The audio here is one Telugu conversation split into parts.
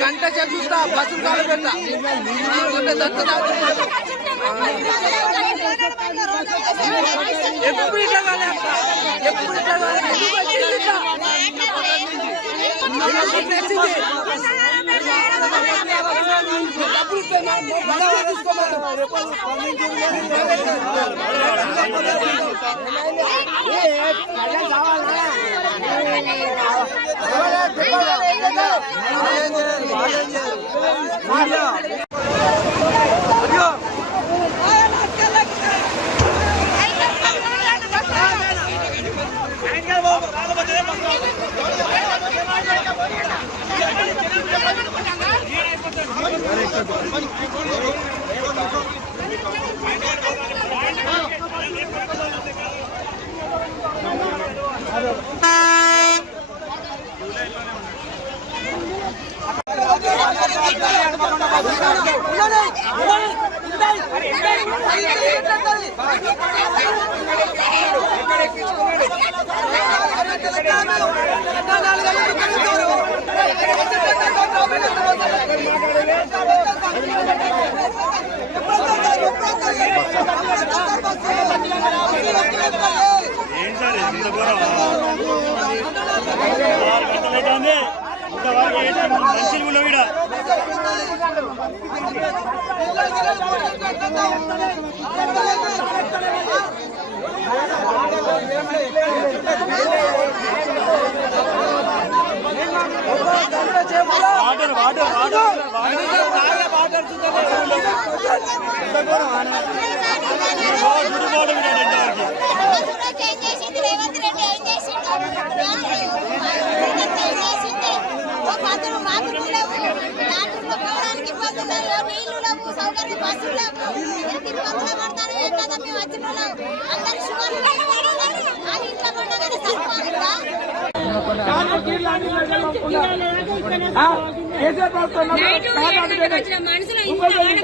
గంట చెప్తా బస్సు కాలు పెడతా ఎప్పుడు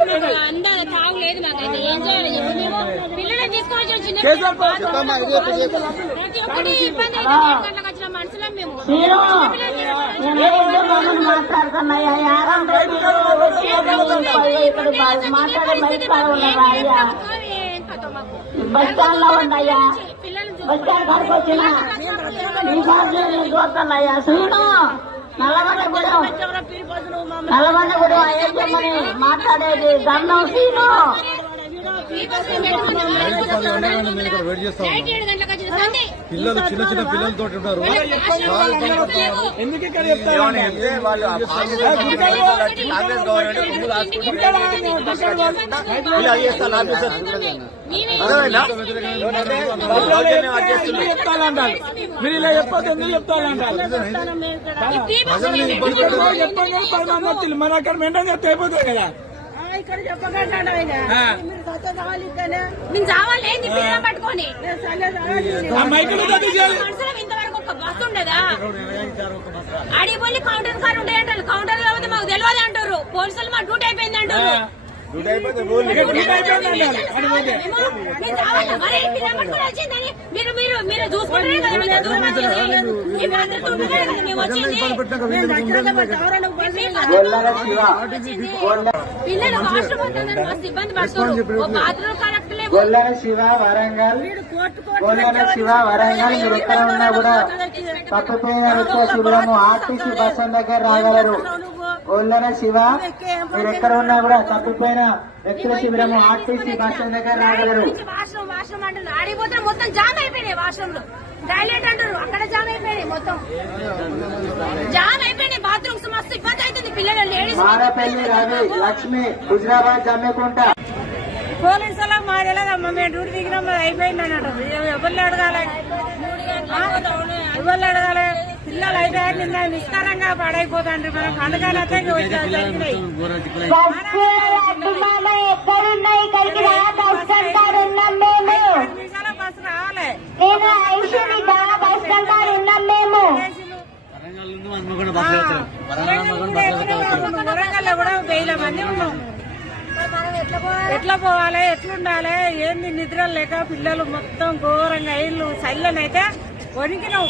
ఎప్పుడు అందరూ తాగులేదు మాకైతే ఏం చేయాలి పిల్లలు తీసుకోవాల్సి ప్రతి ఒక్కటి ఇబ్బంది అయితే 7 గంటలకు వచ్చిన మనుషులం మేము బస్ స్టాండ్ లో ఉన్నాయా బస్ స్టాండ్ కాడికి వచ్చిన చూస్తున్నాయా శ్రీను నల్లగొండగూడెం ఏం చెప్పమని మాట్లాడేది దండం శ్రీను పిల్లలు చిన్న చిన్న పిల్లలతో ఉంటారు. మీరు ఇలా చెప్పొద్దు, ఎందుకు చెప్తానంటారు? మన అక్కడ మెయింటైన్ చేస్తే అయిపోతుంది కదా. పట్టుకొని ఇంతవరకు ఒక బస్సు ఉండదా? అడిగిపోయి కౌంటర్ కార్ ఉండే అంటారు. కౌంటర్ లో మాకు తెలియదు అంటారు. పోలీసులు మా డ్యూటీ అయిపోయింది అంటారు. మీరు చూసుకుంటే పిల్లలు వాష్రూమ్ మస్తు ఇబ్బంది పడుతున్నారు. బాత్రూమ్ కరెక్ట్ లేవు. గొల్లల శివ వరంగల్ మీరు ఎక్కడ ఉన్నా కూడా తప్పిపోయిన నిత్య శిబిరము ఆర్టీసీ బస్ స్టాండ్ దగ్గర రాగలరు. గొల్లల శివ మీరు ఎక్కడ ఉన్నా కూడా తప్పిపోయిన వ్యక్తుల శిబిరము ఆర్టీసీ బస్ స్టాండ్ దగ్గర రాగలరు. వాష్రూమ్ అంటారు. ఆడిపోతే మొత్తం జామ్ అయిపోయినాయి. వాష్రూమ్ లో టాయిలెట్ అంటారు. అక్కడ జామ్ అయిపోయినాయి. మొత్తం జామ్ అయిపోయినాయి. బాత్రూమ్స్ మస్తు ఇబ్బంది అవుతుంది. పిల్లలు లేడీస్ మారపల్లి రవి లక్ష్మి హుజరాబాద్ జమ్మికుంట పోలీసులు మా తెలియదమ్మా. మేము డ్యూటీ దిగినాం, అయిపోయింది అన్నట్టు. ఎవరు అడగాలి పిల్లలు అయితే నిన్న నిష్కారంగా పడైపోతాండ్రి. మన పండుగలైతే జరిగినాయి. బస్సు రావాలి. వరంగల్లో కూడా 1000 మంది ఉన్నాం. ఎట్లా పోవాలి, ఎట్లుండాలి, ఏంది నిద్ర లేక పిల్లలు మొత్తం ఘోరంగా ఇల్లు చల్లనైతే వణికినాం.